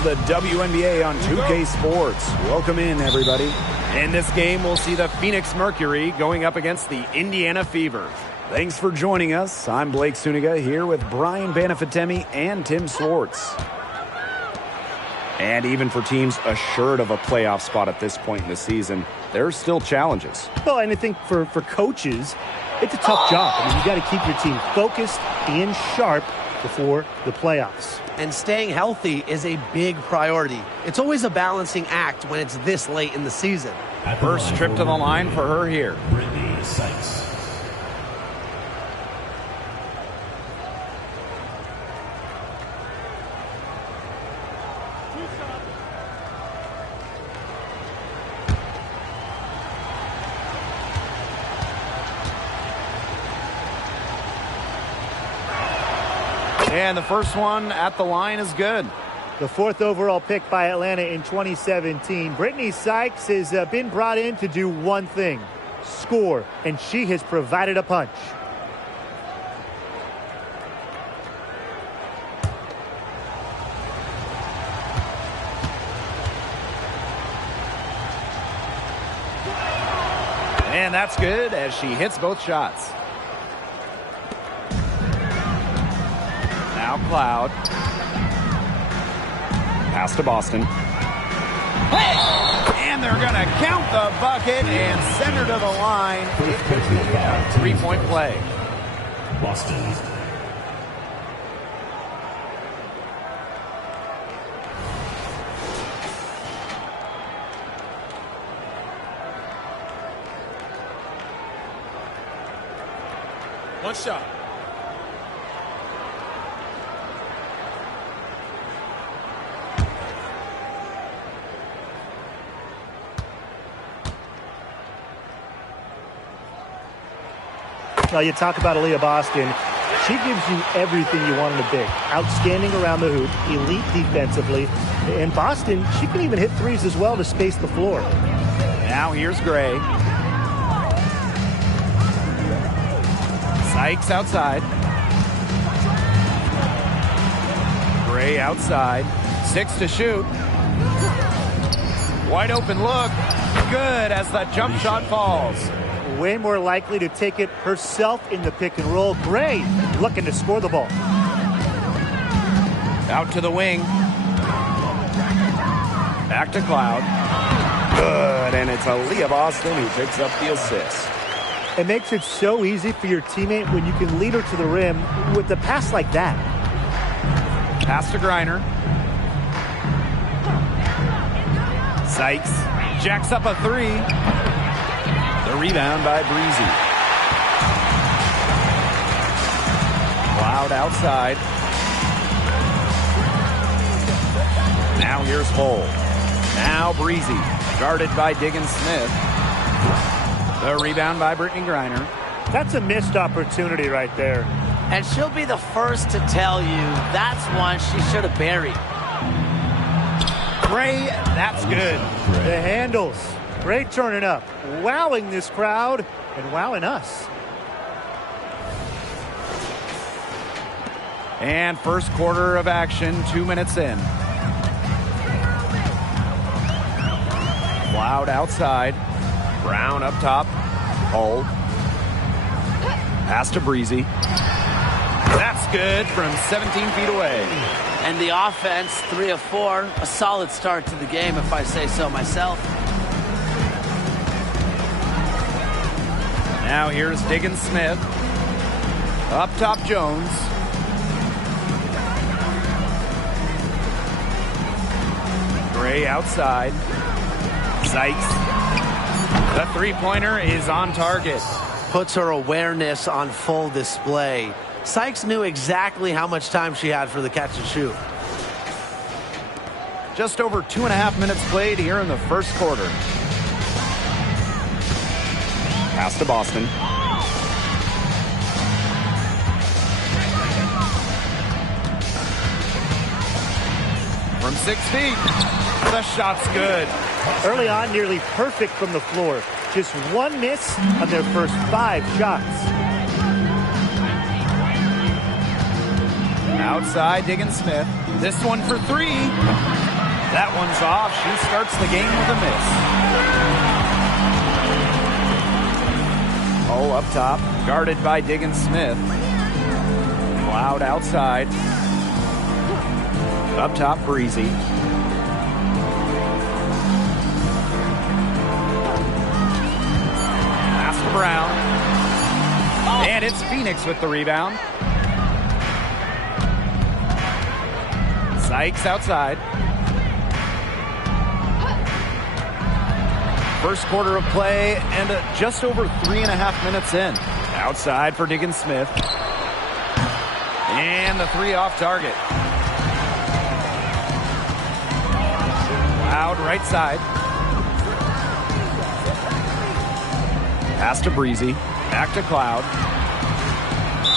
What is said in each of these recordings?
the WNBA on 2K Sports. Welcome in, everybody. In this game, we'll see the Phoenix Mercury going up against the Indiana Fever. Thanks for joining us. I'm Blake Suniga here with Brian Banafitemi and Tim Swartz. And even for teams assured of a playoff spot at this point in the season, there are still challenges. Well, and I think for coaches, it's a tough job. I mean, you got to keep your team focused and sharp before the playoffs. And staying healthy is a big priority. It's always a balancing act when it's this late in the season. First trip to the line for her here. Brittany Sykes. And the first one at the line is good. The fourth overall pick by Atlanta in 2017. Brittany Sykes has been brought in to do one thing, score, and she has provided a punch. And that's good as she hits both shots. Now Cloud. Pass to Boston. And they're going to count the bucket and send her to the line. It could be a three-point play. Boston. One shot. Now you talk about Aaliyah Boston. She gives you everything you want in a big. Outstanding around the hoop, elite defensively. And Boston, she can even hit threes as well to space the floor. Now here's Gray. Sykes outside. Gray outside. 6 to shoot. Wide open look. Good as the jump shot falls. Way more likely to take it herself in the pick and roll. Gray looking to score the ball. Out to the wing. Back to Cloud. Good, and it's Aaliyah Boston who picks up the assist. It makes it so easy for your teammate when you can lead her to the rim with a pass like that. Pass to Griner. Sykes jacks up a three. The rebound by Breezy. Cloud outside. Now here's Hull. Now Breezy. Guarded by Diggins-Smith. The rebound by Brittany Griner. That's a missed opportunity right there. And she'll be the first to tell you that's one she should have buried. Gray, that's good. The handles. Gray turning up. Wowing this crowd and wowing us. And first quarter of action, 2 minutes in. Cloud outside. Brown up top. Hull. Pass to Breezy. That's good from 17 feet away. And the offense, 3 of 4. A solid start to the game, if I say so myself. Now here's Diggins-Smith. Up top, Jones. Gray outside. Sykes. The three-pointer is on target. Puts her awareness on full display. Sykes knew exactly how much time she had for the catch and shoot. Just over 2.5 minutes played here in the first quarter. Pass to Boston. From 6 feet. The shot's good. Early on, nearly perfect from the floor. Just one miss on their first 5 shots. Outside, Diggins-Smith. This one for 3. That one's off. She starts the game with a miss. Cole up top, guarded by Diggins Smith. Cloud outside. Up top, Breezy. Pass to Brown. And it's Phoenix with the rebound. Sykes outside. First quarter of play and just over 3.5 minutes in. Outside for Diggins Smith. And the three off target. Cloud right side. Pass to Breezy. Back to Cloud.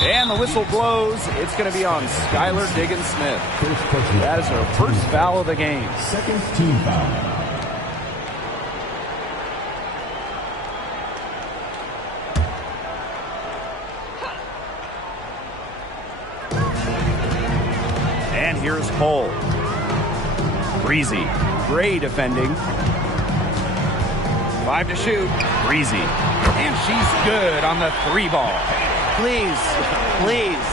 And the whistle blows. It's going to be on Skylar Diggins Smith. That is her first foul of the game. Second team foul. And here's Cole. Breezy. Gray defending. 5 to shoot. Breezy. And she's good on the 3 ball. Please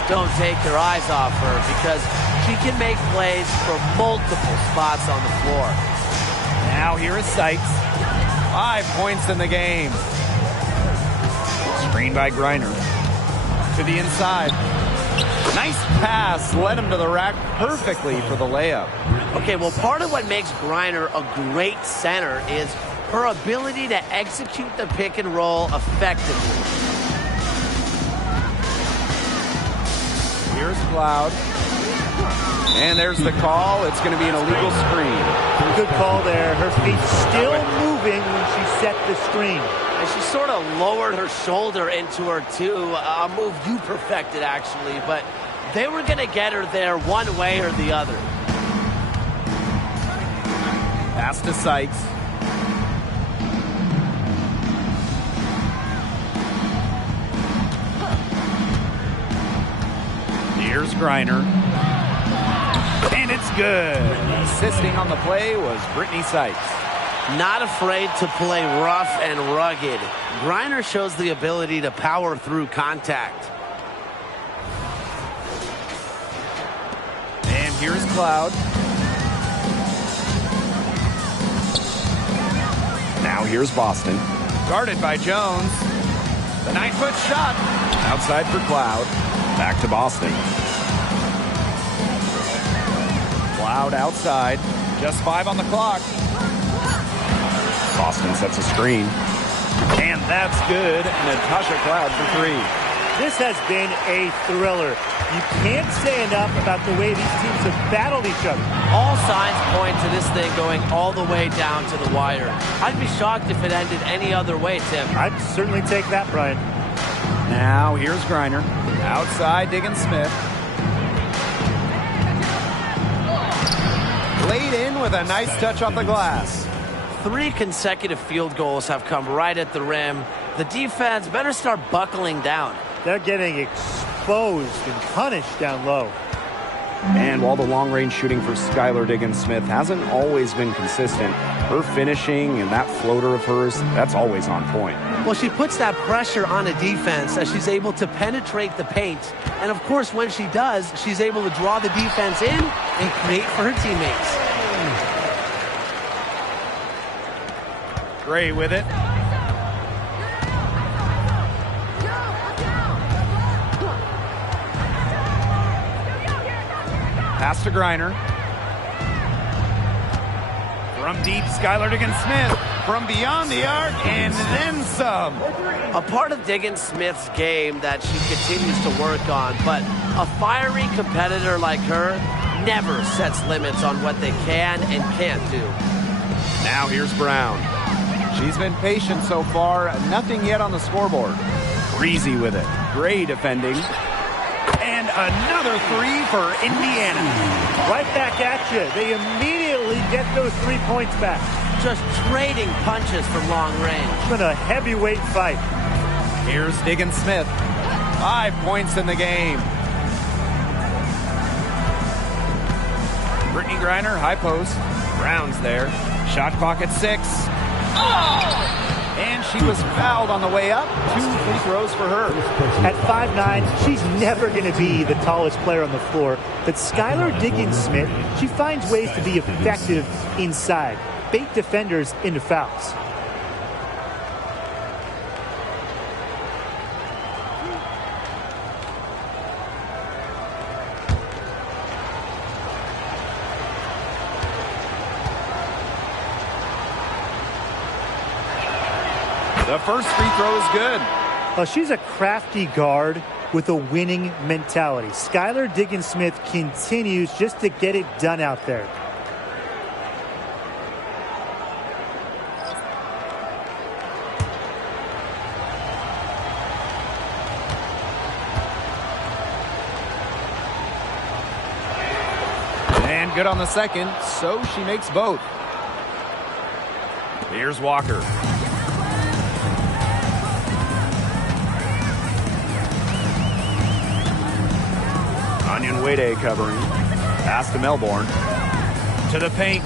don't take your eyes off her because she can make plays from multiple spots on the floor. Now here is Sykes. 5 points in the game. Screen by Griner. To the inside. Nice pass. Led him to the rack perfectly for the layup. Okay, well, part of what makes Griner a great center is her ability to execute the pick and roll effectively. Here's Cloud. And there's the call. It's going to be an illegal screen. Good call there. Her feet still moving when she set the screen. And she sort of lowered her shoulder into her, too. A move you perfected, actually. But they were going to get her there one way or the other. Pass to Sykes. Here's Griner. And it's good. Assisting on the play was Brittany Sykes. Not afraid to play rough and rugged. Griner shows the ability to power through contact. And here's Cloud. Now here's Boston. Guarded by Jones. The 9-foot shot. Outside for Cloud. Back to Boston. Cloud outside. Just 5 on the clock. Boston sets a screen. And that's good. Natasha Cloud for 3. This has been a thriller. You can't say enough about the way these teams have battled each other. All signs point to this thing going all the way down to the wire. I'd be shocked if it ended any other way, Tim. I'd certainly take that, Brian. Now here's Griner. Outside Diggins Smith. Laid in with a nice touch off the glass. 3 consecutive field goals have come right at the rim. The defense better start buckling down. They're getting exposed and punished down low. And while the long-range shooting for Skylar Diggins Smith hasn't always been consistent, her finishing and that floater of hers, that's always on point. Well, she puts that pressure on a defense as she's able to penetrate the paint. And, of course, when she does, she's able to draw the defense in and create for her teammates. Gray with it. Pass to Griner. From deep, Skylar Diggins Smith. From beyond the arc, and then some. A part of Diggins Smith's game that she continues to work on, but a fiery competitor like her never sets limits on what they can and can't do. Now here's Brown. She's been patient so far. Nothing yet on the scoreboard. Breezy with it. Gray defending. And another 3 for Indiana. Right back at you. They immediately get those 3 points back. Just trading punches from long range. It's been a heavyweight fight. Here's Diggins Smith. 5 points in the game. Brittany Griner, high post. Brown's there. Shot clock at 6. And she was fouled on the way up. 2 free throws for her. At 5'9", she's never going to be the tallest player on the floor. But Skylar Diggins-Smith, she finds ways to be effective inside. Bait defenders into fouls. The first free throw is good. Well, she's a crafty guard with a winning mentality. Skylar Diggins-Smith continues just to get it done out there. And good on the second, so she makes both. Here's Walker. Wade covering. Pass to Melbourne. To the paint.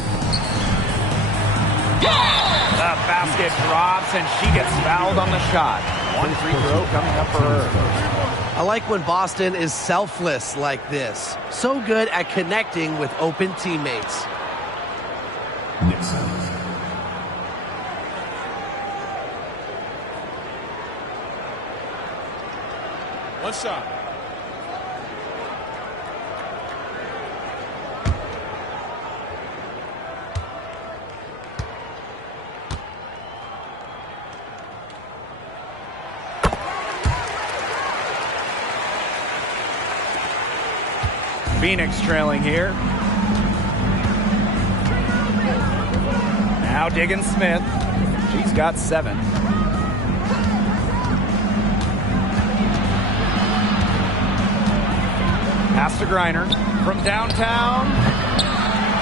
The basket drops, and she gets fouled on the shot. 1 free throw coming up for her. I like when Boston is selfless like this. So good at connecting with open teammates. Nixon. One shot. Phoenix trailing here. Now Diggins-Smith. She's got 7. Pass to Griner from downtown.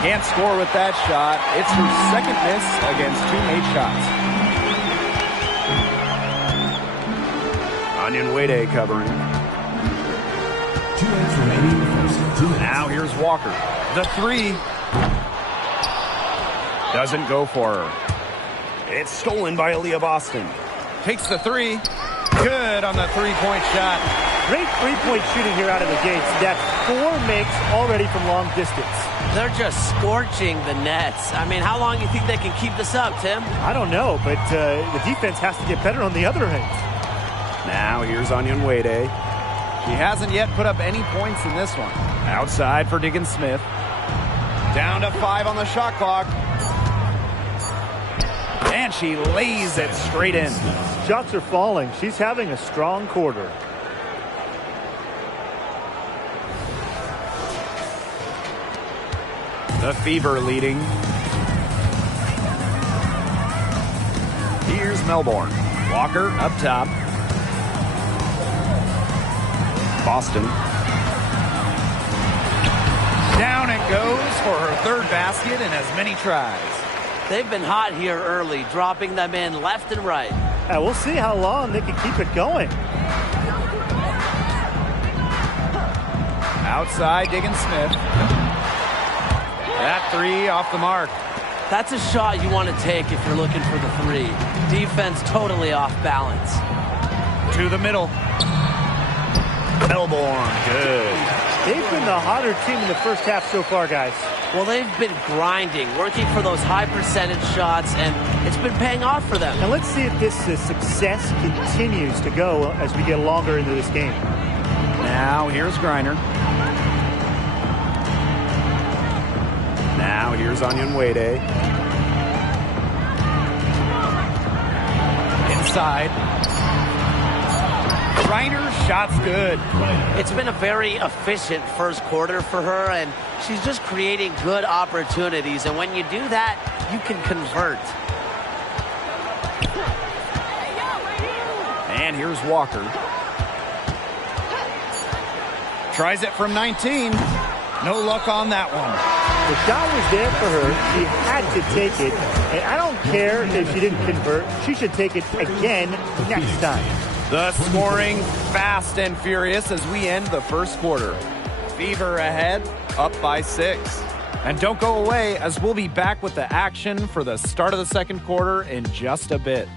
Can't score with that shot. It's her second miss against 2 made shots. Onion Wade covering. 2 minutes remaining. Now here's Walker. The 3. Doesn't go for her. It's stolen by Aaliyah Boston. Takes the 3. Good on the 3-point shot. Great 3-point shooting here out of the gates. That's 4 makes already from long distance. They're just scorching the nets. I mean, how long do you think they can keep this up, Tim? I don't know, but the defense has to get better on the other end. Now here's Onion Wade. She hasn't yet put up any points in this one. Outside for Diggins-Smith. Down to 5 on the shot clock. And she lays it straight in. Shots are falling. She's having a strong quarter. The Fever leading. Here's Melbourne. Walker up top. Boston. Down it goes for her 3rd basket in as many tries. They've been hot here early, dropping them in left and right. We'll see how long they can keep it going. Outside, Diggins-Smith. That 3 off the mark. That's a shot you want to take if you're looking for the 3. Defense totally off balance. To the middle. Melbourne, good. They've been the hotter team in the first half so far, guys. Well, they've been grinding, working for those high percentage shots, and it's been paying off for them. And let's see if this success continues to go as we get longer into this game. Now here's Griner. Now here's Onion Wade. Inside. Griner's shot's good. It's been a very efficient first quarter for her, and she's just creating good opportunities. And when you do that, you can convert. And here's Walker. Tries it from 19. No luck on that one. The shot was there for her. She had to take it. And I don't care if she didn't convert. She should take it again next time. The scoring fast and furious as we end the first quarter. Fever ahead, up by 6. And don't go away, as we'll be back with the action for the start of the second quarter in just a bit.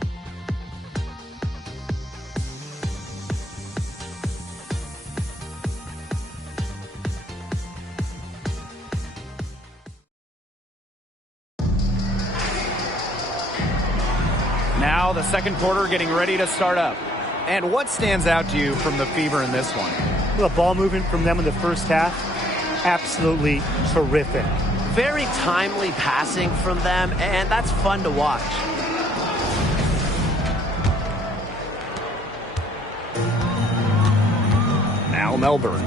Now the second quarter getting ready to start up. And what stands out to you from the Fever in this one? Well, the ball movement from them in the first half, absolutely terrific. Very timely passing from them, and that's fun to watch. Now Melbourne.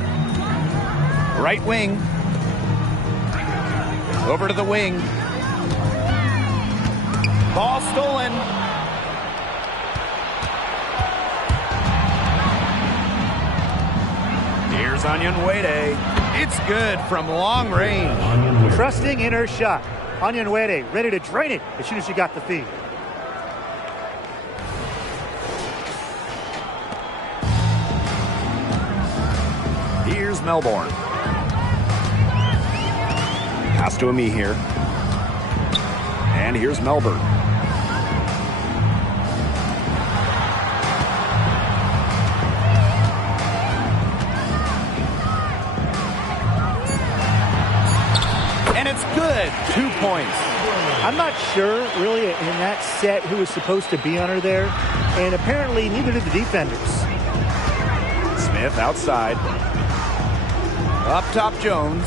Right wing. Over to the wing. Ball stolen. Here's Onyenwere. It's good from long range. Trusting in her shot. Onyenwere ready to drain it as soon as she got the feed. Here's Melbourne. Pass to Ami here. And here's Melbourne. And it's good. 2 points. I'm not sure, really, in that set who was supposed to be on her there. And apparently, neither did the defenders. Smith outside. Up top, Jones.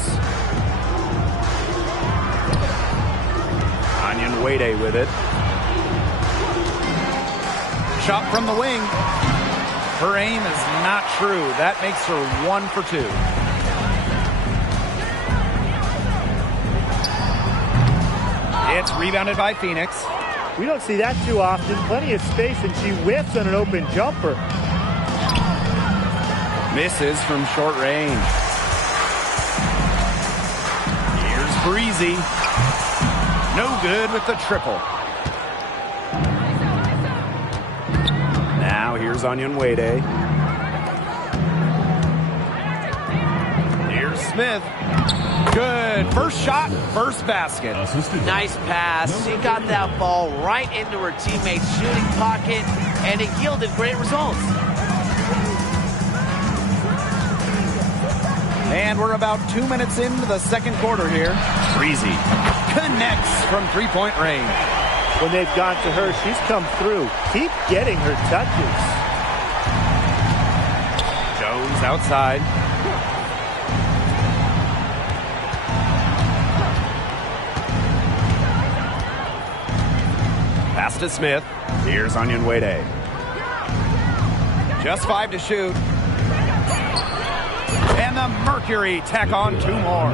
Onyenwere with it. Shot from the wing. Her aim is not true. That makes her 1 for 2. It's rebounded by Phoenix. We don't see that too often. Plenty of space, and she whiffs on an open jumper. Misses from short range. Here's Breezy. No good with the triple. Now here's Onyenwere. Here's Smith. Good. First shot, first basket. Nice pass. She got that ball right into her teammate's shooting pocket, and it yielded great results. And we're about 2 minutes into the second quarter here. Breezy connects from three-point range. When they've gone to her, she's come through. Keep getting her touches. Jones outside. Pass to Smith. Here's Onyenwere. Just 5 to shoot. And the Mercury tack on 2 more.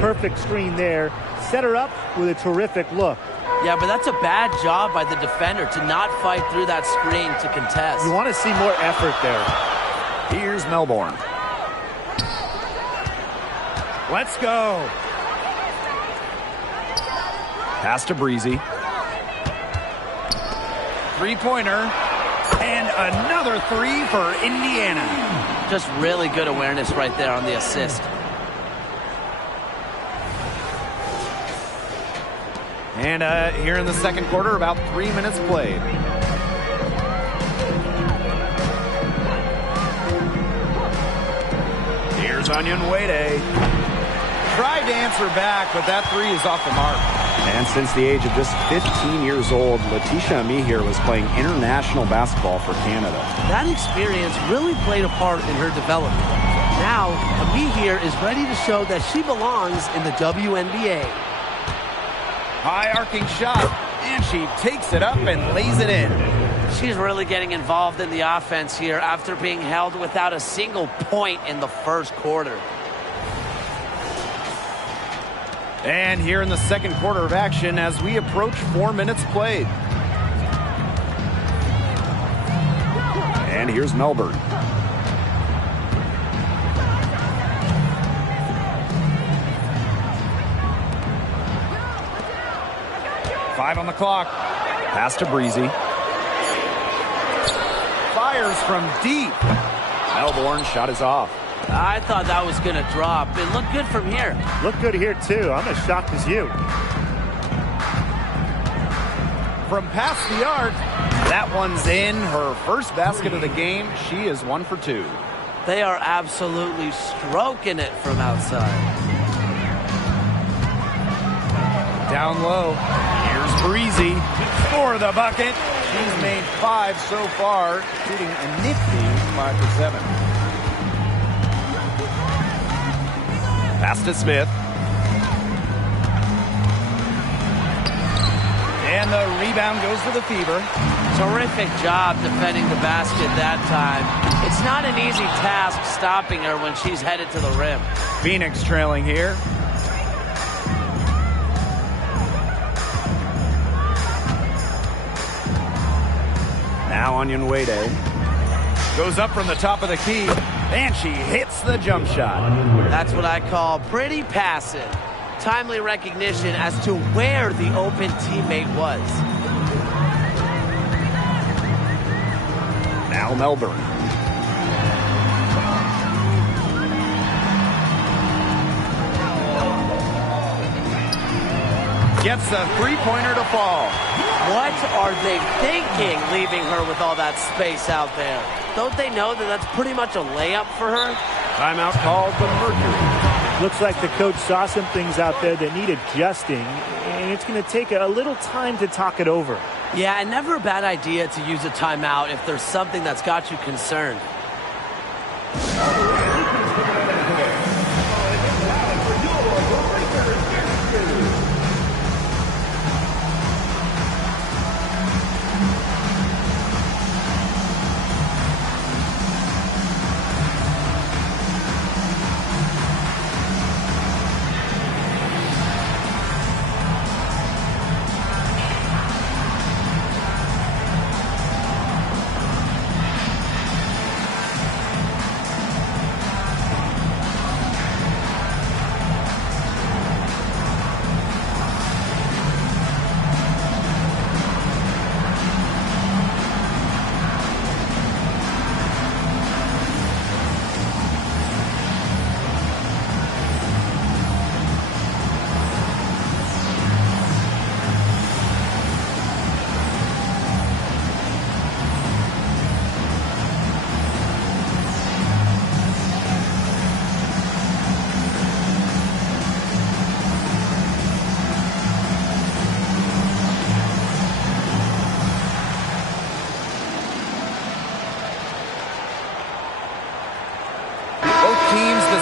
Perfect screen there. Set her up with a terrific look. Yeah, but that's a bad job by the defender to not fight through that screen to contest. You want to see more effort there. Here's Melbourne. Let's go. Pass to Breezy. Three-pointer. And another 3 for Indiana. Just really good awareness right there on the assist. And here in the second quarter, about 3 minutes played. Here's Onyenwere. Tried to answer back, but that 3 is off the mark. And since the age of just 15 years old, Letitia Ami here was playing international basketball for Canada. That experience really played a part in her development. Now, Ami here is ready to show that she belongs in the WNBA. High arcing shot, and she takes it up and lays it in. She's really getting involved in the offense here after being held without a single point in the first quarter. And here in the second quarter of action as we approach 4 minutes played. And here's Melbourne. Five on the clock. Pass to Breezy. Fires from deep. Melbourne shot is off. I thought that was going to drop. It looked good from here. Looked good here, too. I'm as shocked as you. From past the arc, that one's in. Her first basket of the game. She is 1 for 2. They are absolutely stroking it from outside. Down low. Here's Breezy. For the bucket. She's made 5 so far, shooting a nifty 5 for 7. Pass to Smith. And the rebound goes to the Fever. Terrific job defending the basket that time. It's not an easy task stopping her when she's headed to the rim. Phoenix trailing here. Now Onyenwede goes up from the top of the key, and she hits the jump shot. That's what I call pretty passive. Timely recognition as to where the open teammate was. Now Melbourne. Gets the three-pointer to fall. What are they thinking, leaving her with all that space out there? Don't they know that that's pretty much a layup for her? Timeout called the Mercury. Looks like the coach saw some things out there that need adjusting, and it's going to take a little time to talk it over. Yeah, and never a bad idea to use a timeout if there's something that's got you concerned.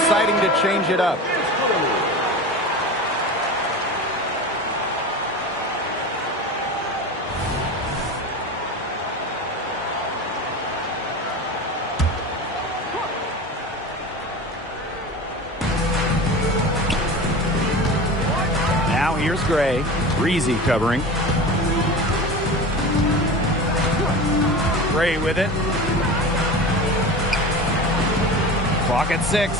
Deciding to change it up. Now here's Gray. Breezy covering. Gray with it. Clock at 6.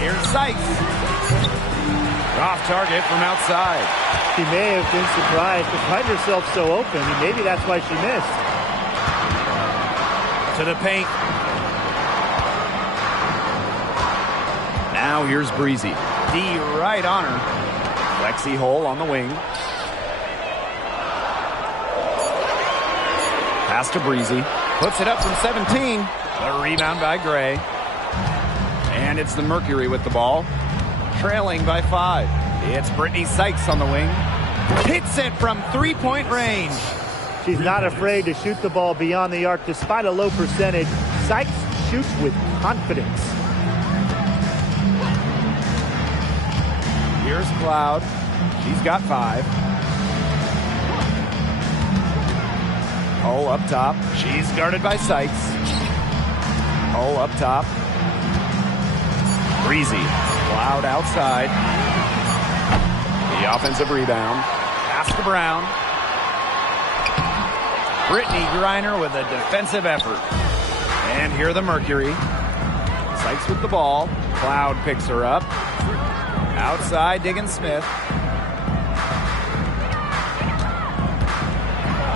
Here's Sykes. Off target from outside. She may have been surprised to find herself so open. Maybe that's why she missed. To the paint. Now here's Breezy. D right on her. Lexi Hole on the wing. Pass to Breezy. Puts it up from 17. A rebound by Gray. And it's the Mercury with the ball. Trailing by 5. It's Brittany Sykes on the wing. Hits it from three-point range. She's not afraid to shoot the ball beyond the arc despite a low percentage. Sykes shoots with confidence. Here's Cloud. She's got 5. Hull up top. She's guarded by Sykes. Hull up top. Breezy. Cloud outside. The offensive rebound. Pass to Brown. Brittany Griner with a defensive effort. And here the Mercury. Sykes with the ball. Cloud picks her up. Outside, Diggins Smith.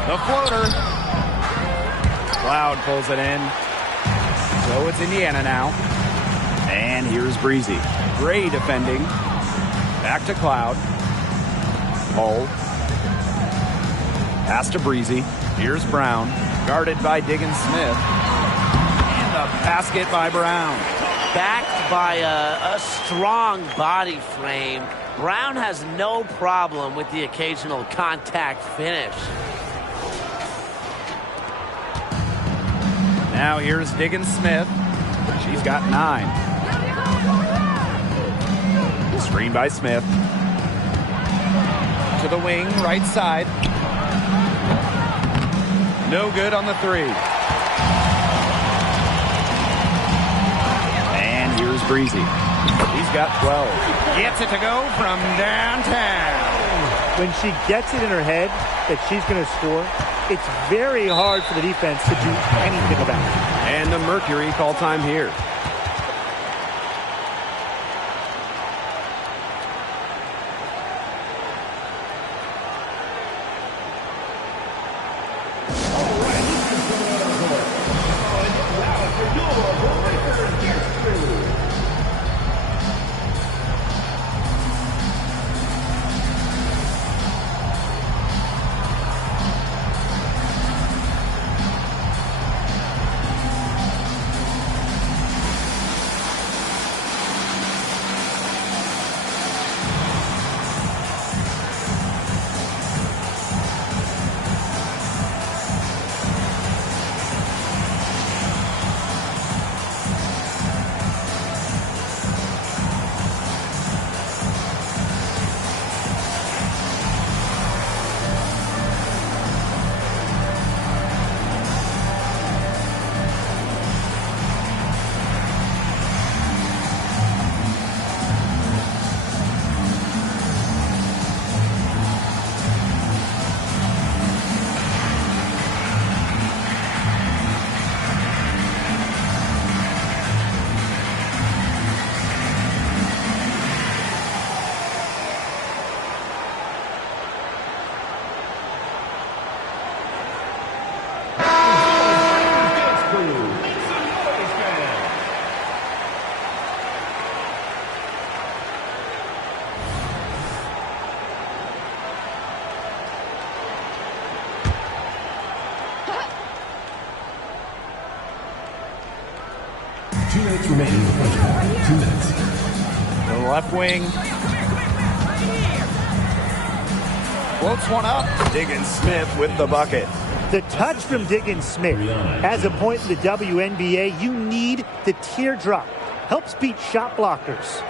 The floater. Cloud pulls it in. So it's Indiana now. And here's Breezy. Gray defending. Back to Cloud. Hull. Pass to Breezy. Here's Brown. Guarded by Diggins Smith. And the basket by Brown. Backed by a strong body frame, Brown has no problem with the occasional contact finish. Now here's Diggins Smith. She's got 9. Screen by Smith. To the wing, right side. No good on the 3. And here's Breezy. He's got 12. Gets it to go from downtown. When she gets it in her head that she's going to score, it's very hard for the defense to do anything about it. And the Mercury call time here. Remaining in the first half. 2 minutes. To the left wing. Floats one up. Diggins Smith with the bucket. The touch from Diggins Smith. As a point in the WNBA, you need the teardrop. Helps beat shot blockers.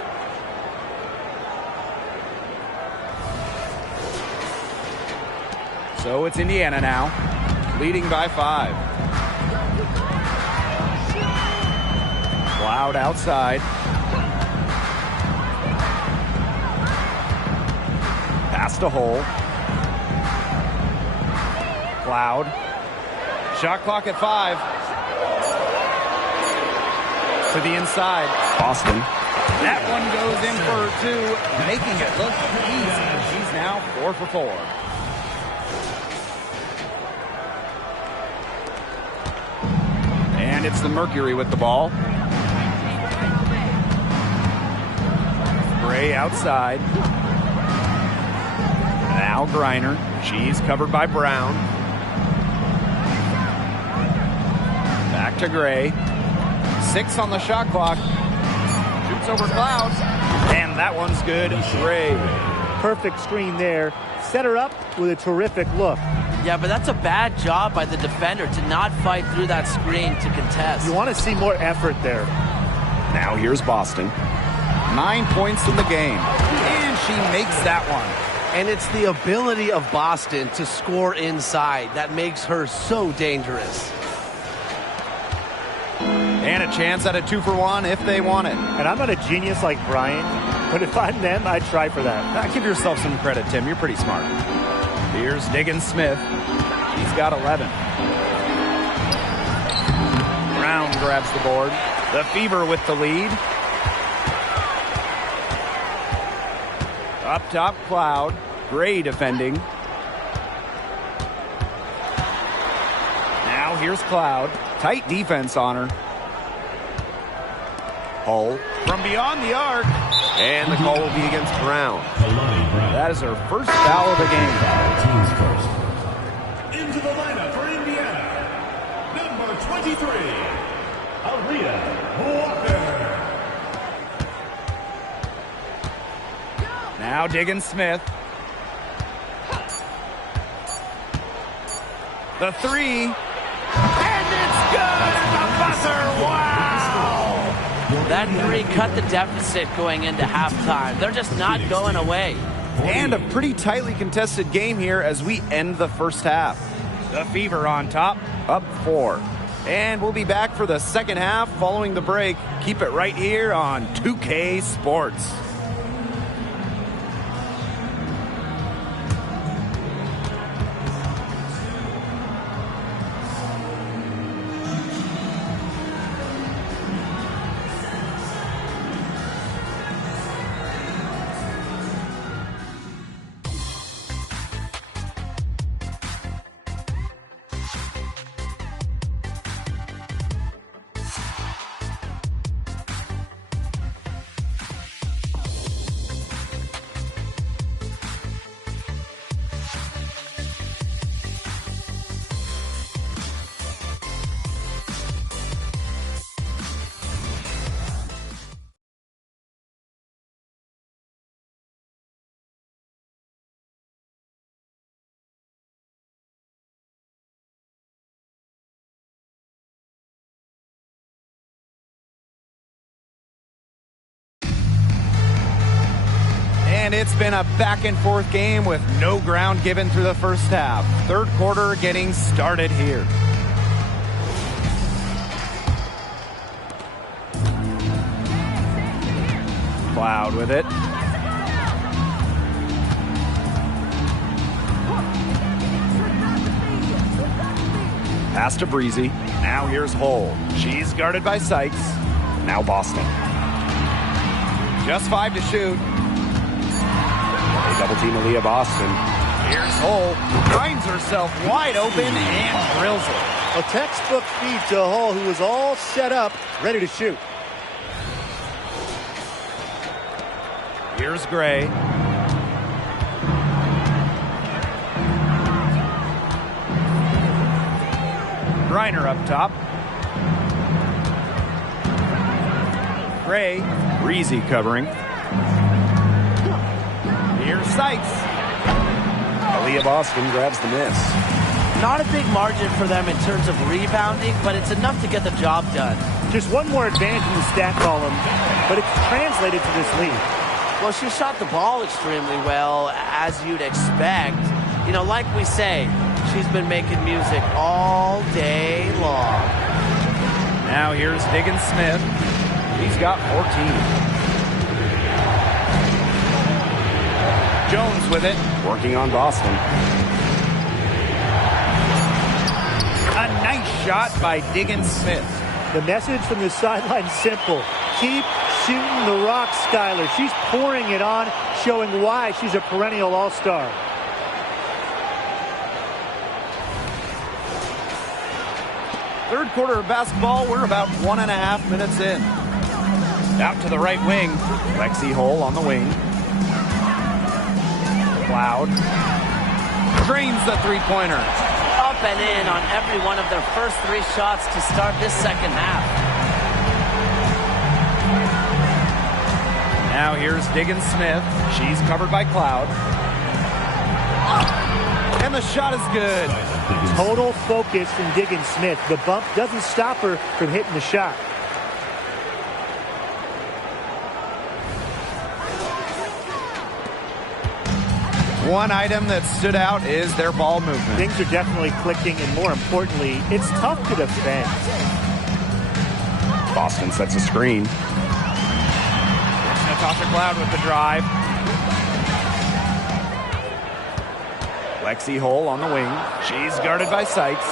So it's Indiana now, leading by 5. Cloud outside. Pass to Hull. Cloud. Shot clock at 5. To the inside. Boston. That one goes in for 2, making it look easy. She's now 4 for 4. And it's the Mercury with the ball. Gray outside. Now Griner. She's covered by Brown. Back to Gray. 6 on the shot clock. Shoots over Cloud. And that one's good. Gray. Perfect screen there. Set her up with a terrific look. Yeah, but that's a bad job by the defender to not fight through that screen to contest. You want to see more effort there. Now here's Boston. 9 points in the game. And she makes that one. And it's the ability of Boston to score inside that makes her so dangerous. And a chance at a 2-for-1 if they want it. And I'm not a genius like Brian, but if I'm them, I'd try for that. Give yourself some credit, Tim. You're pretty smart. Here's Diggins Smith. He's got 11. Brown grabs the board. The Fever with the lead. Up top, Cloud. Gray defending. Now here's Cloud. Tight defense on her. Hull from beyond the arc. And the call will be against Brown. That is her first foul of the game. Teams first. Into the lineup for Indiana, number 23, Aaliyah Walker. Now Diggins-Smith. The three. And it's good at the buzzer. Wow! That three cut the deficit going into halftime. They're just not going away. And a pretty tightly contested game here as we end the first half. The Fever on top, up 4. And we'll be back for the second half following the break. Keep it right here on 2K Sports. And it's been a back-and-forth game with no ground given through the first half. Third quarter getting started here. Cloud with it. Pass to Breezy. Now here's Hull. She's guarded by Sykes. Now Boston. Just 5 to shoot. They double team Aaliyah Boston. Here's Hull. Finds herself wide open and drills it. A textbook feed to Hull, who was all set up, ready to shoot. Here's Gray. Griner up top. Gray. Breezy covering. Here's Sykes. Aaliyah Boston grabs the miss. Not a big margin for them in terms of rebounding, but it's enough to get the job done. Just one more advantage in the stat column, but it's translated to this lead. Well, she shot the ball extremely well, as you'd expect. You know, like we say, she's been making music all day long. Now here's Diggins-Smith. He's got 14. Jones with it, working on Boston. A nice shot by Diggins-Smith. The message from the sideline is simple. Keep shooting the rock, Skylar. She's pouring it on, showing why she's a perennial all-star. Third quarter of basketball, we're about 1.5 minutes in. Out to the right wing, Lexi Hull on the wing. Cloud drains the three-pointer. Up and in on every one of their first 3 shots to start this second half. Now here's Diggins-Smith. She's covered by Cloud. And the shot is good. Total focus from Diggins-Smith. The bump doesn't stop her from hitting the shot. One item that stood out is their ball movement. Things are definitely clicking, and more importantly, it's tough to defend. Boston sets a screen. It's Natasha Cloud with the drive. Lexi Hull on the wing. She's guarded by Sykes.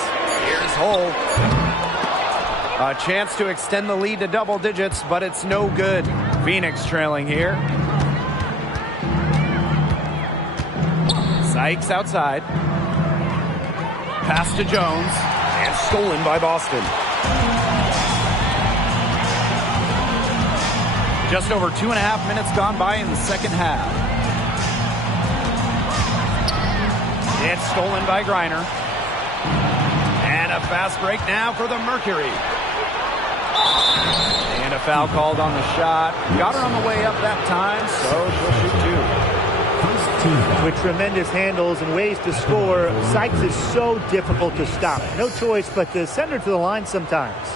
Here's Hull. A chance to extend the lead to double digits, but it's no good. Phoenix trailing here. Sykes outside. Pass to Jones. And stolen by Boston. Just over 2.5 minutes gone by in the second half. It's stolen by Griner. And a fast break now for the Mercury. And a foul called on the shot. Got her on the way up that time, so she'll shoot two. With tremendous handles and ways to score, Sykes is so difficult to stop. No choice but to send her to the line sometimes.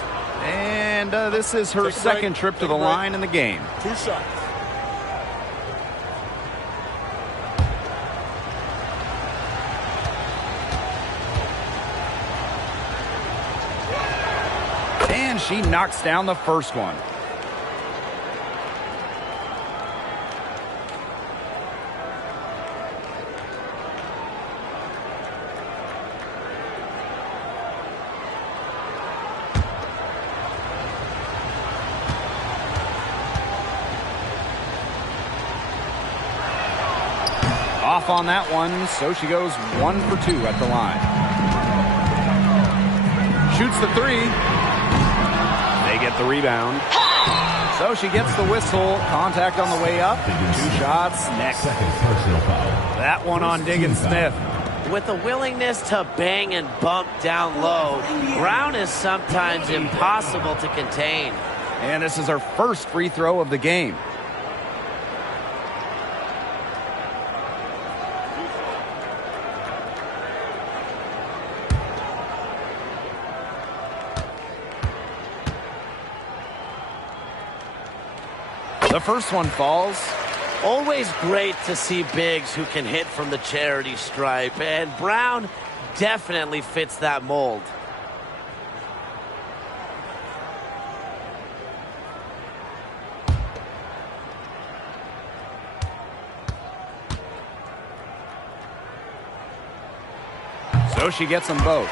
And this is her second trip to the line in the game. 2 shots. And she knocks down the first one. Off on that one, so she goes 1 for 2 at the line. Shoots the 3. They get the rebound. So she gets the whistle. Contact on the way up. 2 shots next. That one on Diggins Smith. With a willingness to bang and bump down low, Brown is sometimes impossible to contain. And this is her first free throw of the game. The first one falls. Always great to see bigs who can hit from the charity stripe, and Brown definitely fits that mold. So she gets them both.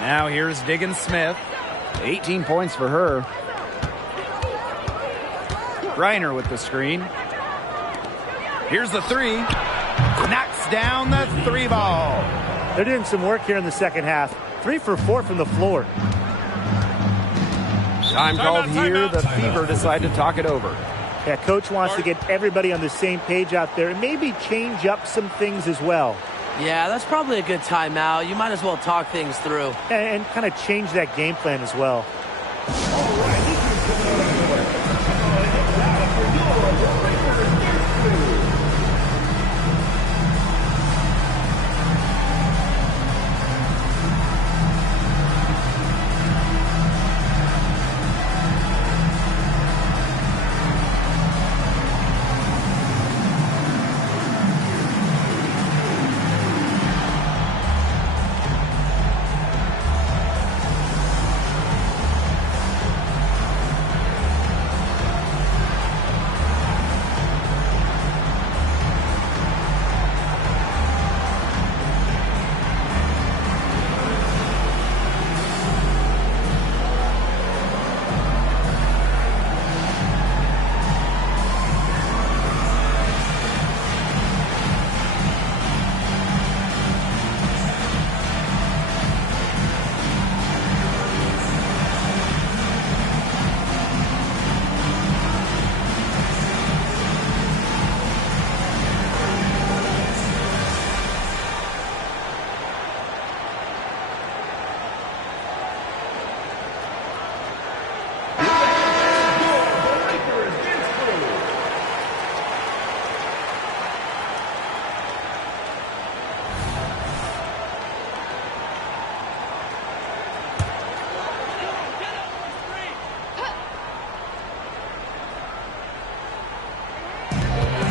Now here's Diggins Smith. 18 points for her. Griner with the screen. Here's the 3. Knocks down the 3 ball. They're doing some work here in the second half. 3 for 4 from the floor. Time called here. The Fever decide to talk it over. Yeah, coach wants to get everybody on the same page out there and maybe change up some things as well. Yeah, that's probably a good timeout. You might as well talk things through. And kind of change that game plan as well.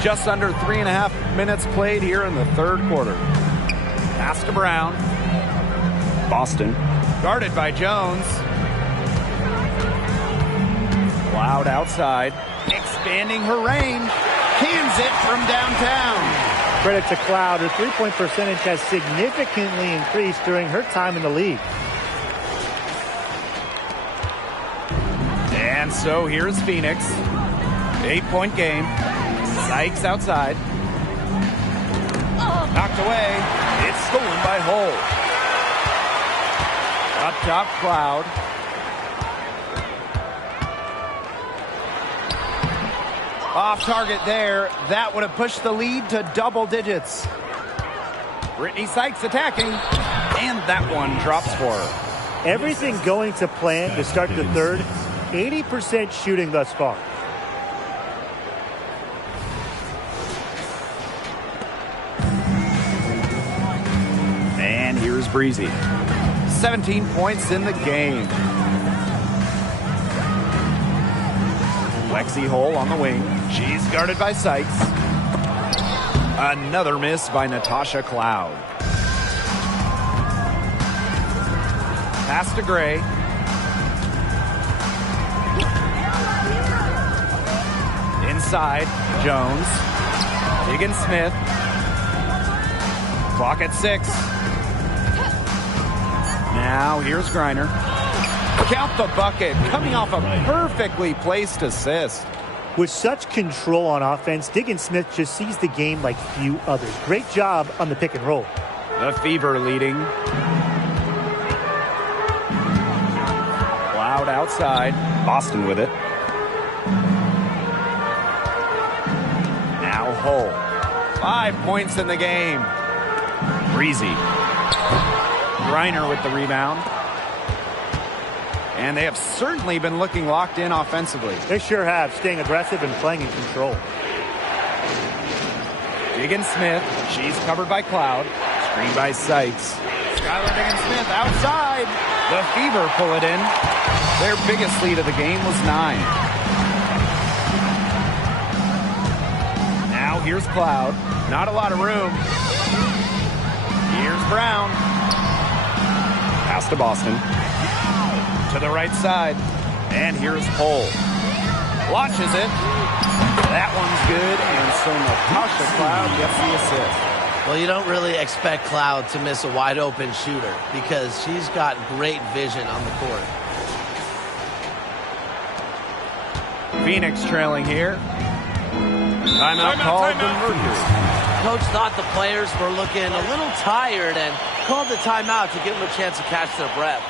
Just under 3.5 minutes played here in the third quarter. Pass to Brown. Boston. Guarded by Jones. Cloud outside. Expanding her range. Cans it from downtown. Credit to Cloud. Her three-point percentage has significantly increased during her time in the league. And so here's Phoenix. 8-point game. Sykes outside. Knocked away. It's stolen by Hull. Up top, Cloud. Off target there. That would have pushed the lead to double digits. Brittany Sykes attacking, and that one drops for her. Everything going to plan to start the third. 80% shooting thus far. And here's Breezy. 17 points in the game. Lexi Hole on the wing. She's guarded by Sykes. Another miss by Natasha Cloud. Pass to Gray. Inside, Jones. Higgins-Smith. Clock at 6. Now here's Griner. Count the bucket, coming off a perfectly placed assist. With such control on offense, Higgins-Smith just sees the game like few others. Great job on the pick and roll. The Fever leading. Cloud outside. Boston with it. Now Hull. 5 points in the game. Breezy. Griner with the rebound. And they have certainly been looking locked in offensively. They sure have, staying aggressive and playing in control. Higgins-Smith, she's covered by Cloud. Screen by Sykes. Skylar Higgins-Smith outside. The Fever pull it in. Their biggest lead of the game was 9. Now here's Cloud. Not a lot of room. Here's Brown. Pass to Boston. To the right side. And here's Hull. Launches it. That one's good. And so Natasha Cloud gets the assist. Well, you don't really expect Cloud to miss a wide open shooter because she's got great vision on the court. Phoenix trailing here. Timeout called to Mercury. Coach thought the players were looking a little tired and called the timeout to give them a chance to catch their breath.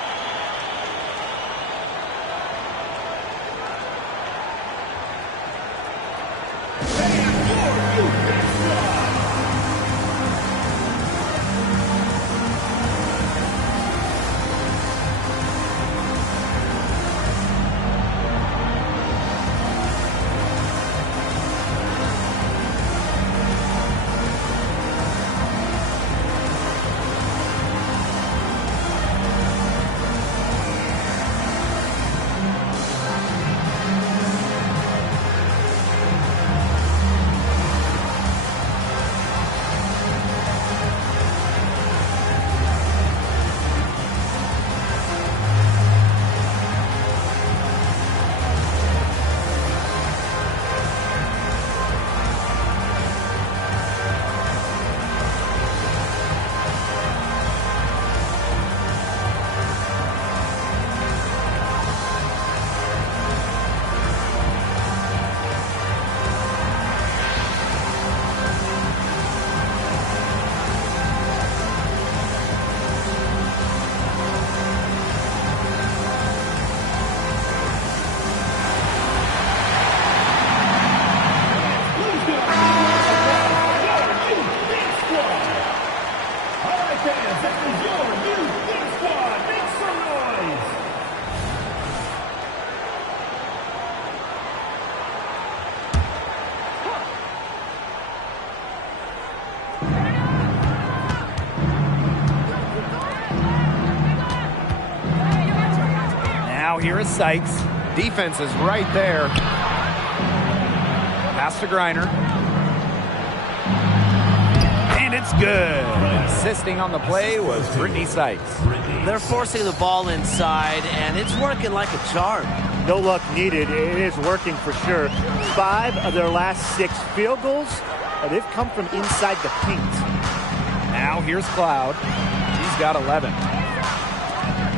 Here is Sykes. Defense is right there. Pass to Griner. And it's good. Assisting on the play was Brittany Sykes. They're forcing the ball inside, and it's working like a charm. No luck needed. It is working for sure. 5 of their last 6 field goals, they've come from inside the paint. Now here's Cloud. He's got 11.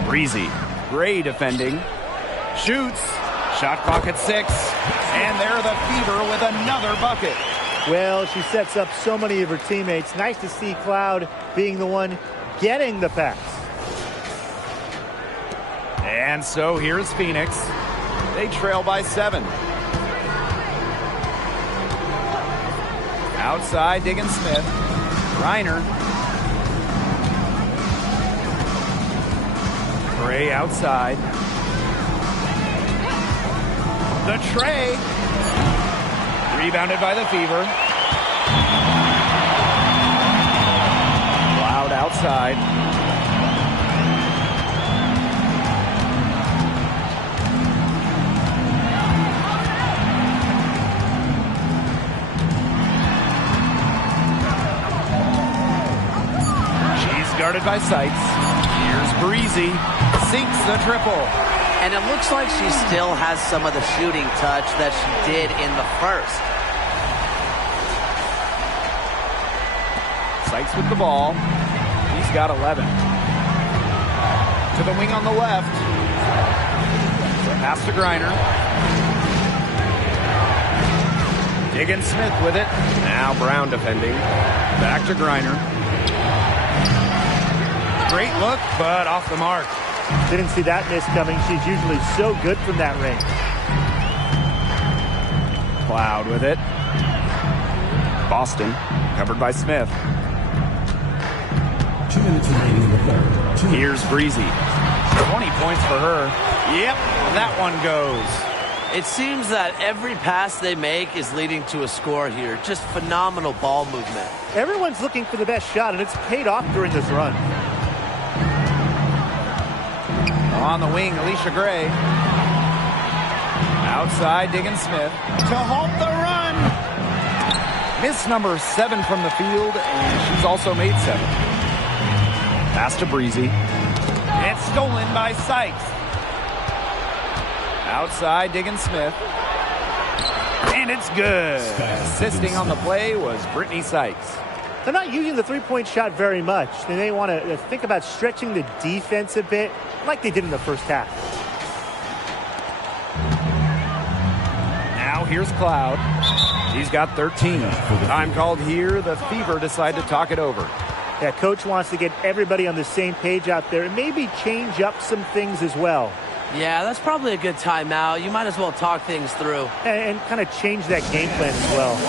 Breezy. Gray defending. Shoots. Shot clock at 6. And they're the Fever with another bucket. Well, she sets up so many of her teammates. Nice to see Cloud being the one getting the pass. And so here's Phoenix. They trail by 7. Outside, digging Smith. Reiner. Gray outside. The tray. Rebounded by the Fever. Loud outside. She's guarded by Sykes. Here's Breezy. Sinks the triple. And it looks like she still has some of the shooting touch that she did in the first. Sykes with the ball. He's got 11. To the wing on the left. Pass to Griner. Diggin Smith with it. Now Brown defending. Back to Griner. Great look, but off the mark. Didn't see that miss coming. She's usually so good from that ring. Cloud with it. Boston covered by Smith. 2 minutes remaining in the third. Here's Breezy. 20 points for her. Yep, that one goes. It seems that every pass they make is leading to a score here. Just phenomenal ball movement. Everyone's looking for the best shot, and it's paid off during this run. On the wing, Alicia Gray. Outside, Diggin Smith. To halt the run. Miss number 7 from the field, and she's also made 7. Pass to Breezy. It's stolen by Sykes. Outside, Diggin Smith. And it's good. Assisting on the play was Brittany Sykes. They're not using the three-point shot very much. They may want to think about stretching the defense a bit, like they did in the first half. Now here's Cloud. He's got 13. Time called here. The Fever decide to talk it over. Yeah, coach wants to get everybody on the same page out there and maybe change up some things as well. Yeah, that's probably a good timeout. You might as well talk things through. And kind of change that game plan as well.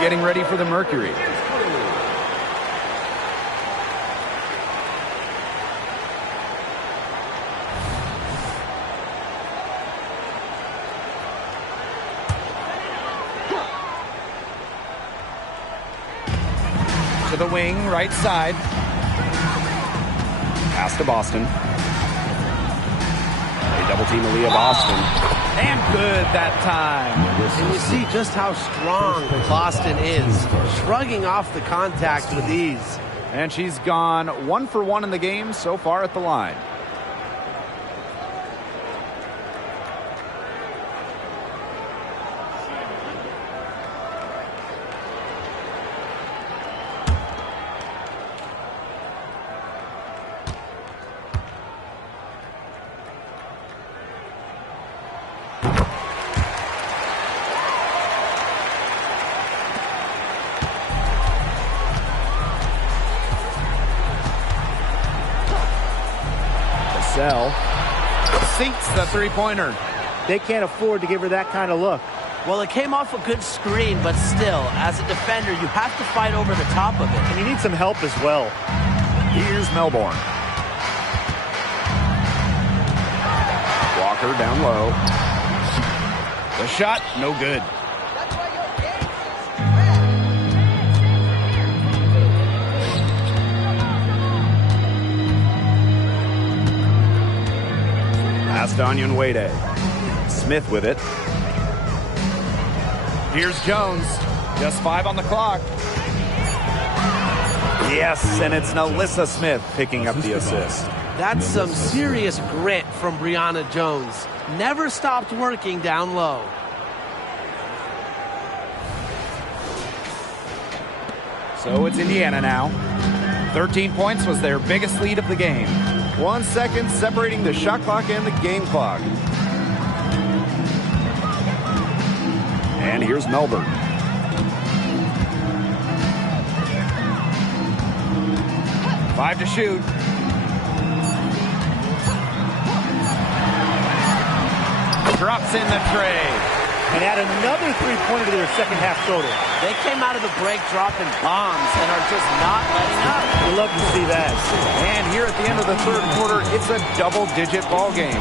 Getting ready for the Mercury. To the wing, right side. Pass to Boston. They double team Aaliyah Boston. And good that time. And you see just how strong Boston is. Shrugging off the contact with ease. And she's gone 1 for 1 in the game so far at the line. Sinks the three-pointer. They can't afford to give her that kind of look. Well, it came off a good screen, but still, as a defender, you have to fight over the top of it. And you need some help as well. Here's Melbourne. Walker down low. The shot, no good. Pass to WNBA. Smith with it. Here's Jones. Just 5 on the clock. Yes, and it's Alyssa Smith picking up the assist. That's some serious grit from Brianna Jones. Never stopped working down low. So it's Indiana now. 13 points was their biggest lead of the game. 1 second separating the shot clock and the game clock. And here's Melbourne. Five to shoot. Drops in the tray. And add another three-pointer to their second half total. They came out of the break dropping bombs and are just not letting up. You love to see that. And here at the end of the third quarter, it's a double-digit ball game.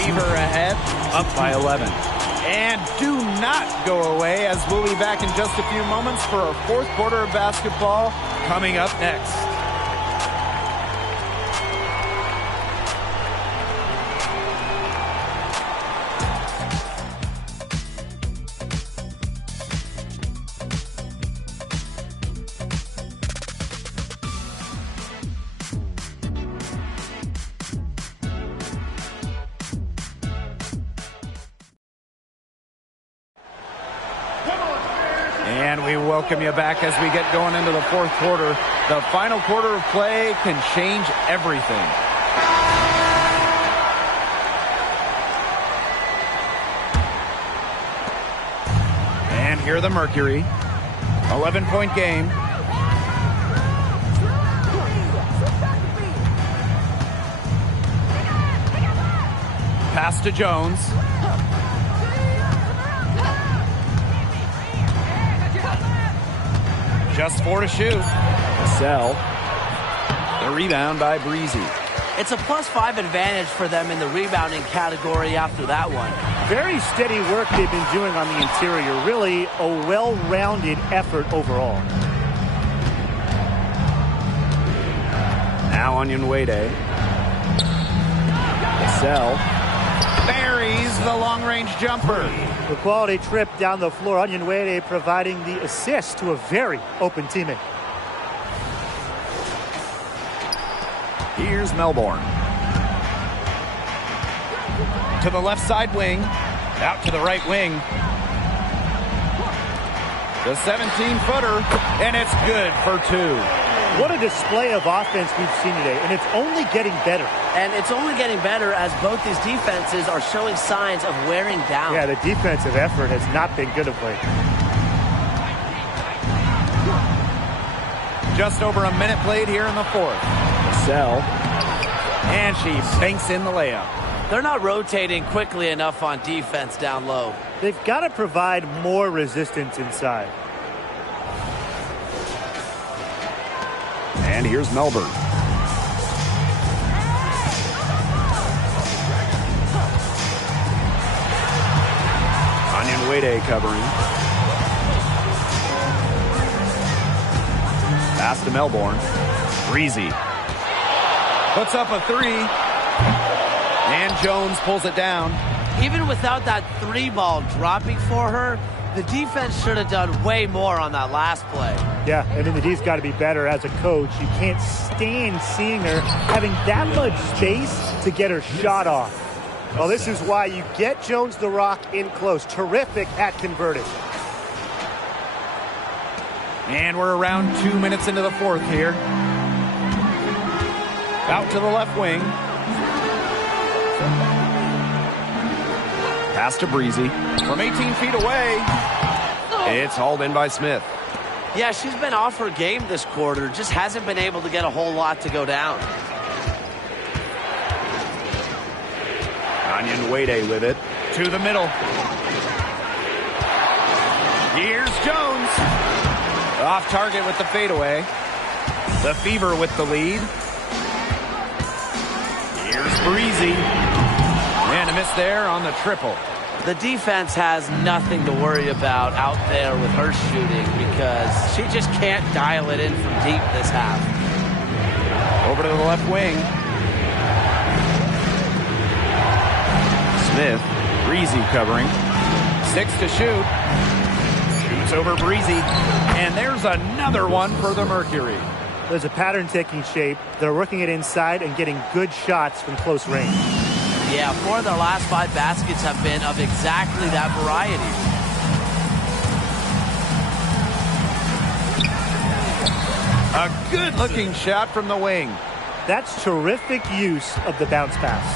Fever ahead, up by 11. And do not go away, as we'll be back in just a few moments for our fourth quarter of basketball coming up next. And we welcome you back as we get going into the fourth quarter. The final quarter of play can change everything. And here the Mercury. 11-point game. Pass to Jones. Just 4 to shoot. Sell. The rebound by Breezy. It's a +5 advantage for them in the rebounding category after that one. Very steady work they've been doing on the interior. Really a well-rounded effort overall. Now WNBA. Sell. Buries the long-range jumper. The quality trip down the floor. WNBA providing the assist to a very open teammate. Here's Melbourne. To the left side wing. Out to the right wing. The 17-footer. And it's good for 2. What a display of offense we've seen today. And it's only getting better. And it's only getting better as both these defenses are showing signs of wearing down. Yeah, the defensive effort has not been good of late. Just over a minute played here in the fourth. Sell. And she banks in the layup. They're not rotating quickly enough on defense down low. They've got to provide more resistance inside. And here's Melbourne. WNBA covering. Pass to Melbourne. Breezy. Puts up a 3. And Jones pulls it down. Even without that 3-ball dropping for her, the defense should have done way more on that last play. Yeah, and then the D's got to be better as a coach. You can't stand seeing her having that much space to get her shot off. Well, this is why you get Jones the Rock in close. Terrific at converting. And we're around 2 minutes into the fourth here. Out to the left wing. Pass to Breezy. From 18 feet away. It's hauled in by Smith. Yeah, she's been off her game this quarter. Just hasn't been able to get a whole lot to go down. WNBA with it. To the middle. Here's Jones. Off target with the fadeaway. The Fever with the lead. Here's Breezy. And a miss there on the triple. The defense has nothing to worry about out there with her shooting because she just can't dial it in from deep this half. Over to the left wing. Smith, Breezy covering. 6 to shoot. Shoots over Breezy. And there's another one for the Mercury. There's a pattern taking shape. They're working it inside and getting good shots from close range. Yeah, 4 of their last 5 baskets have been of exactly that variety. A good-looking shot from the wing. That's terrific use of the bounce pass.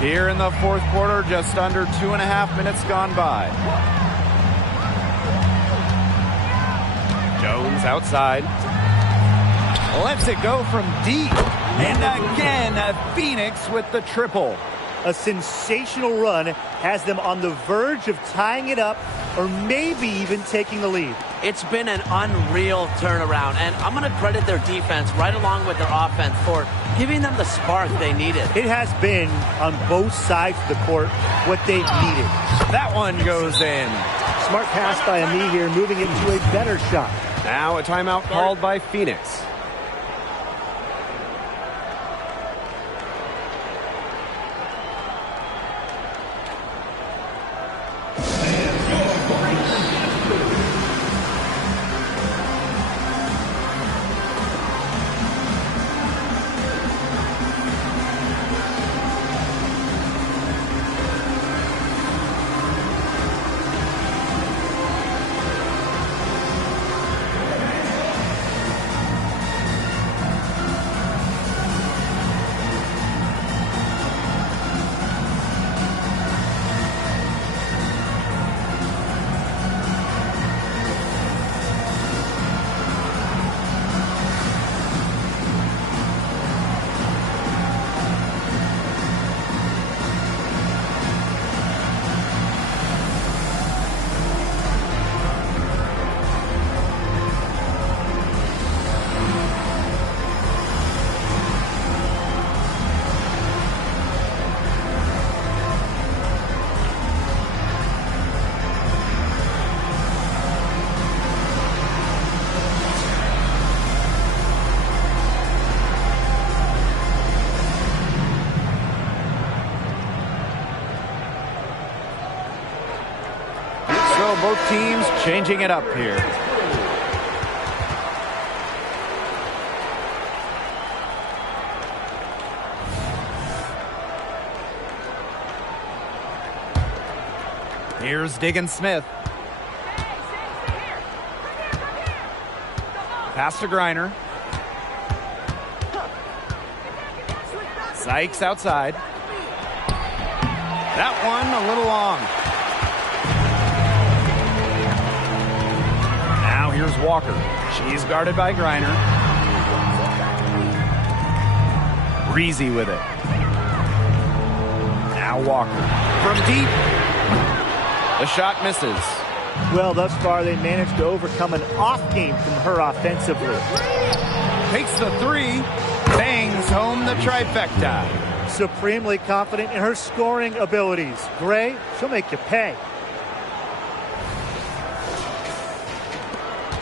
Here in the fourth quarter, just under 2.5 minutes gone by. Jones outside. Lets it go from deep. And again, Phoenix with the triple. A sensational run has them on the verge of tying it up or maybe even taking the lead. It's been an unreal turnaround, and I'm going to credit their defense right along with their offense for giving them the spark they needed. It has been, on both sides of the court, what they needed. That one goes in. Smart pass by Ami here, moving it to a better shot. Now a timeout called by Phoenix. Both teams changing it up here. Here's Diggin Smith. Pass to Griner. Sykes outside. That one a little long. Here's Walker. She's guarded by Griner. Breezy with it. Now Walker. From deep. The shot misses. Well, thus far they managed to overcome an off game from her offensively. Takes the 3. Bangs home the trifecta. Supremely confident in her scoring abilities. Gray, she'll make you pay.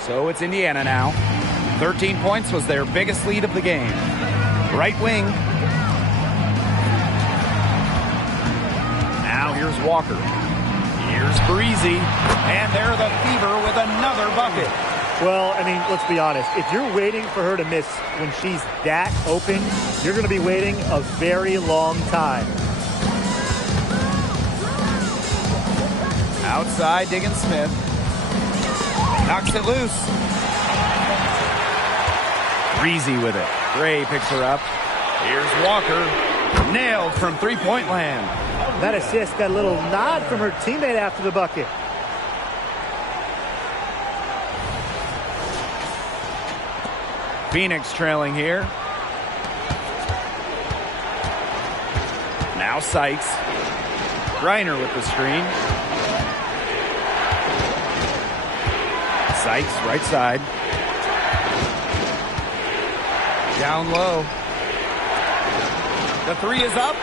So it's Indiana now. 13 points was their biggest lead of the game. Right wing. Now here's Walker. Here's Breezy. And there the Fever with another bucket. Well, I mean, let's be honest. If you're waiting for her to miss when she's that open, you're going to be waiting a very long time. Outside, Diggin Smith. Knocks it loose. Breezy with it. Gray picks her up. Here's Walker. Nailed from three-point land. That assist got a little nod from her teammate after the bucket. Phoenix trailing here. Now Sykes. Griner with the screen. Sykes, right side. Down low. The three is up.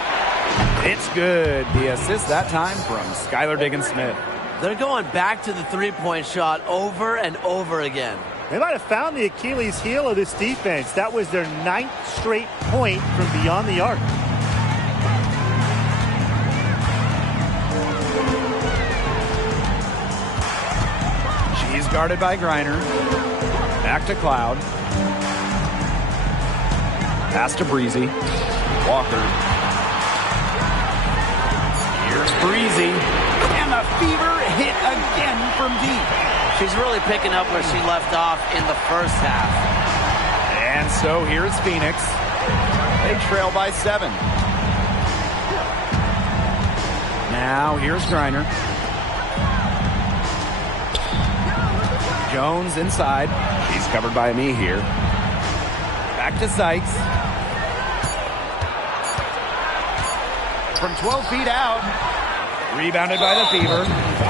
It's good. The assist that time from Skylar Diggins-Smith. They're going back to the three-point shot over and over again. They might have found the Achilles heel of this defense. That was their 9th straight point from beyond the arc. She's guarded by Griner. Back to Cloud. Pass to Breezy. Walker. Here's Breezy. And the Fever hit again from deep. She's really picking up where she left off in the first half. And so here's Phoenix. They trail by 7. Now here's Griner. Jones inside. She's covered by me here. Back to Sykes. From 12 feet out. Rebounded by the Fever.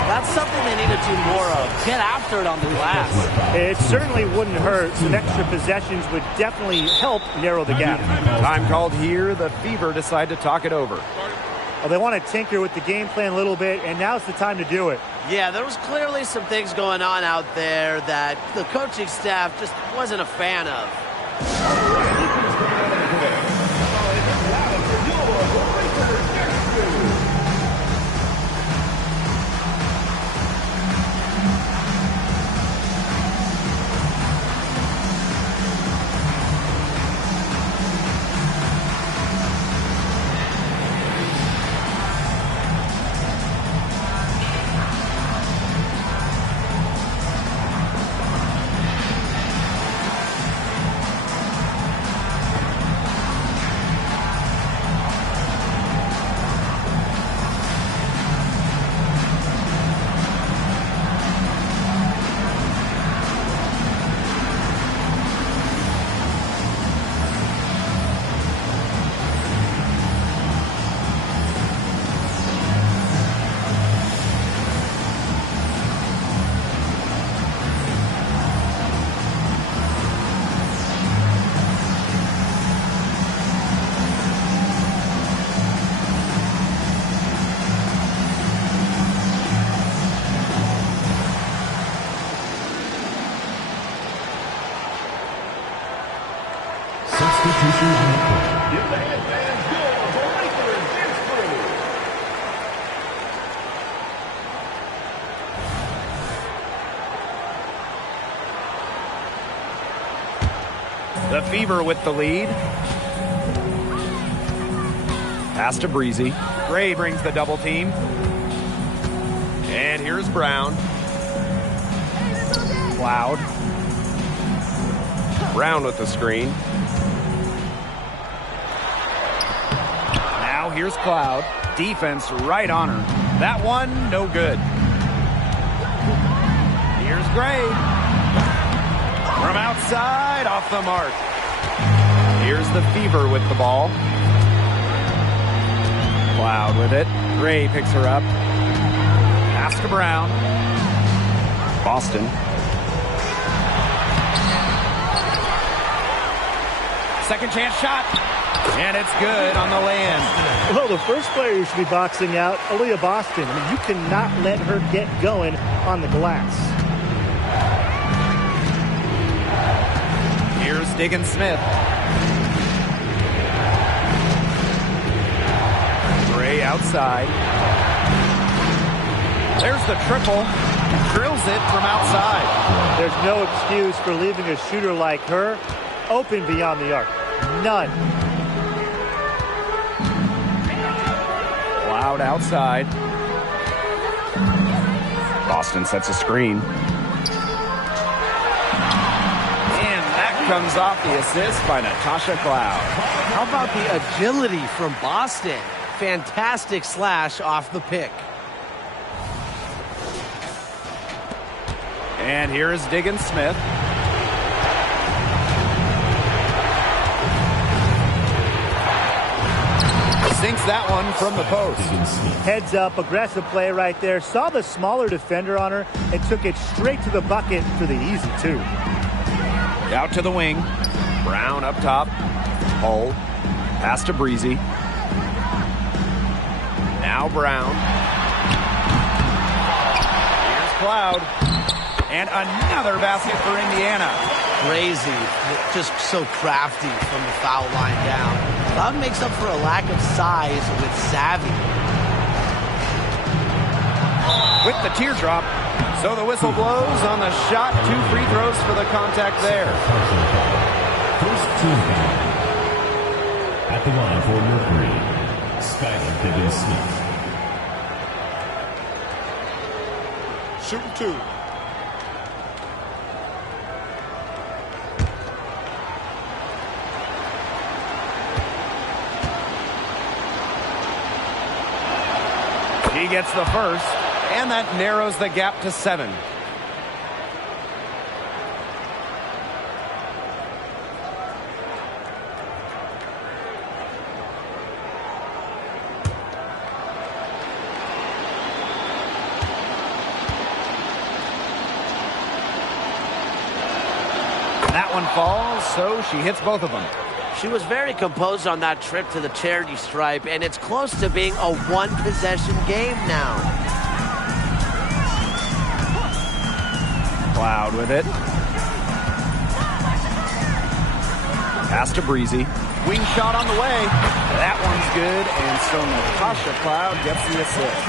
That's something they need to do more of. Get after it on the glass. It certainly wouldn't hurt. Some extra possessions would definitely help narrow the gap. Time called here. The Fever decide to talk it over. Well, they want to tinker with the game plan a little bit, and now's the time to do it. Yeah, there was clearly some things going on out there that the coaching staff just wasn't a fan of. The Fever with the lead. Pass to Breezy. Gray brings the double team. And here's Brown. Cloud. Brown with the screen. Now here's Cloud. Defense right on her. That one, no good. Here's Gray. From outside, off the mark. Here's the Fever with the ball. Cloud with it. Gray picks her up. Pass to Brown. Boston. Second chance shot. And it's good on the land. Well, the first player who should be boxing out, Aaliyah Boston. I mean, you cannot let her get going on the glass. Here's Diggins-Smith. Gray outside. There's the triple. Drills it from outside. There's no excuse for leaving a shooter like her open beyond the arc. None. Cloud outside. Boston sets a screen. Comes off the assist by Natasha Cloud. How about the agility from Boston? Fantastic slash off the pick. And here is Diggins-Smith. sinks that one from the post. Heads up, aggressive play right there. Saw the smaller defender on her and took it straight to the bucket for the easy two. Out to the wing. Brown up top. Hull. Pass to Breezy. Now Brown. Here's Cloud. And another basket for Indiana. Crazy. Just so crafty from the foul line down. Cloud makes up for a lack of size with savvy. With the teardrop. So the whistle blows on the shot. 2 free throws for the contact there. First team foul. At the line for Mercury, Skylar Diggins-Smith. Shooting 2. He gets the first, and that narrows the gap to 7. That one falls, so she hits both of them. She was very composed on that trip to the charity stripe, and it's close to being a one-possession game now. Cloud with it. Pass to Breezy. Wing shot on the way. That one's good, and so Natasha Cloud gets the assist.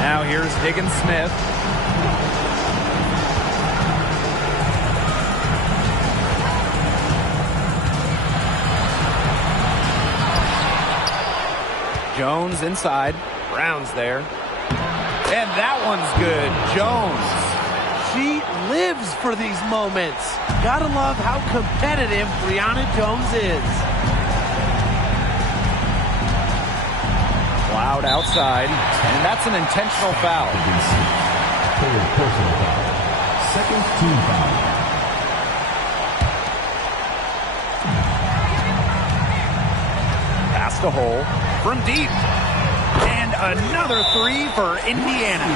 Now here's Diggins-Smith. Jones inside. Brown's there. And that one's good. Jones. She lives for these moments. Gotta love how competitive Brianna Jones is. Cloud outside, and that's an intentional foul. Third personal foul. Second team foul. Pass to Hull from deep. And another 3 for Indiana.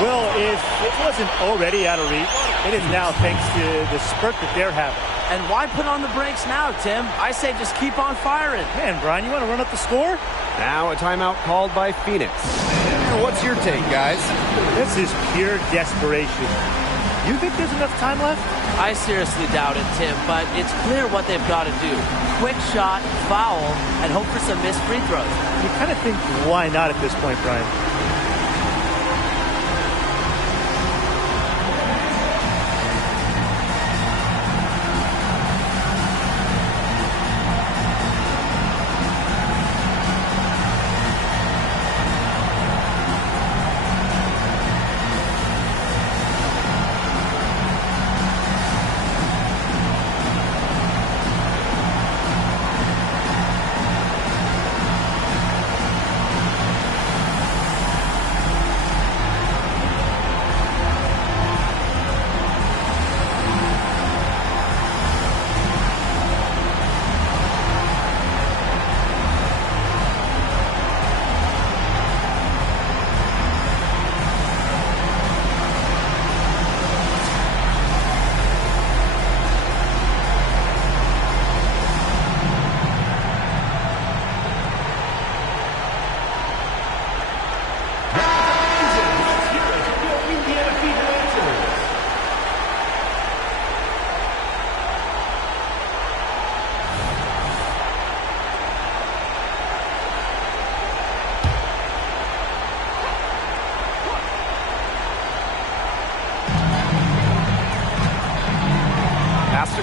Well, if it wasn't already out of reach, it is now thanks to the spurt that they're having. And why put on the brakes now, Tim? I say just keep on firing. Man, Brian, you want to run up the score? Now a timeout called by Phoenix. What's your take, guys? This is pure desperation. You think there's enough time left? I seriously doubt it, Tim, but it's clear what they've got to do. Quick shot, foul, and hope for some missed free throws. You kind of think, why not at this point, Brian?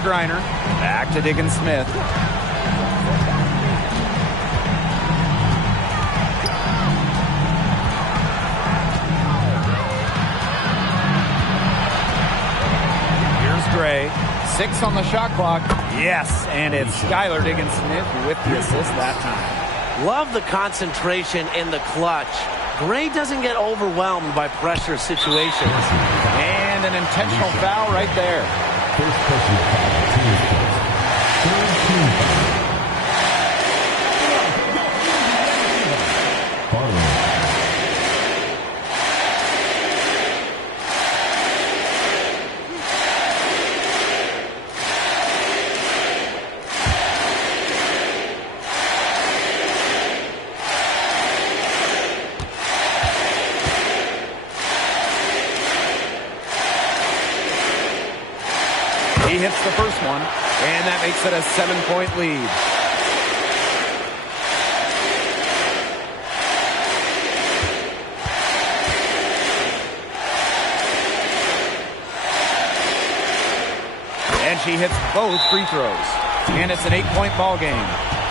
Griner. Back to Diggins-Smith. Here's Gray. 6 on the shot clock. Yes, and it's Skylar Diggins-Smith with the assist that time. Love the concentration in the clutch. Gray doesn't get overwhelmed by pressure situations. And an intentional foul right there. First personal foul, team first. Third team foul. Farley. He hits the first one, and that makes it a 7-point lead. And she hits both free throws. And it's an 8-point ball game.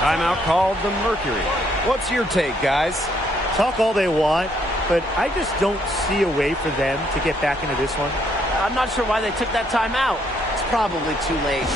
Timeout called the Mercury. What's your take, guys? Talk all they want, but I just don't see a way for them to get back into this one. I'm not sure why they took that timeout. It's probably too late.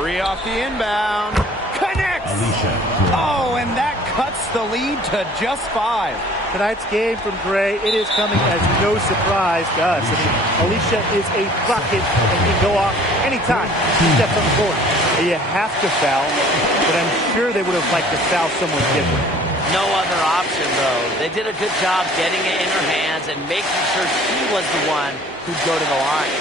Three off the inbound. Connects! Oh, and that cuts the lead to just 5. Tonight's game from Gray, it is coming as no surprise to us. I mean, Alicia is a bucket and can go off anytime she steps on the court. You have to foul, but I'm sure they would have liked to foul someone different. No other option, though. They did a good job getting it in her hands and making sure she was the one who'd go to the line.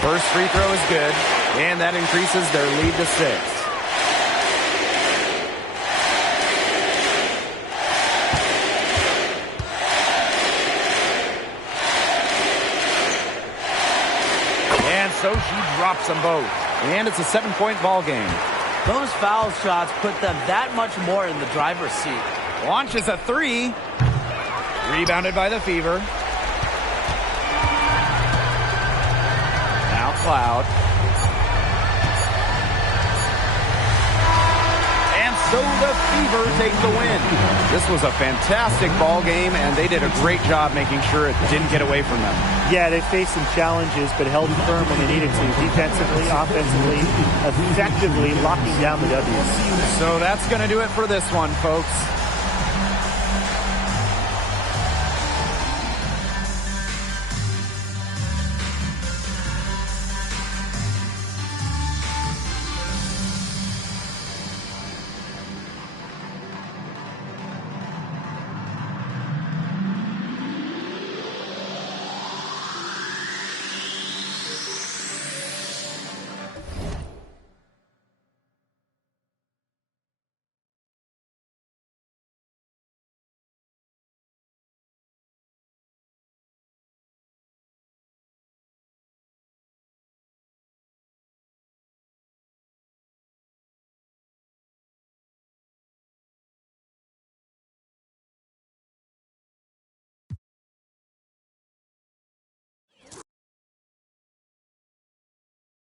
First free throw is good, and that increases their lead to 6. And so she drops them both. And it's a 7-point ball game. Those foul shots put them that much more in the driver's seat. Launches a 3. Rebounded by the Fever. Cloud. And so the Fever take the win. This was a fantastic ball game, and they did a great job making sure it didn't get away from them. Yeah, they faced some challenges, but held firm when they needed to. Defensively, offensively, effectively locking down the W's. So that's going to do it for this one, folks.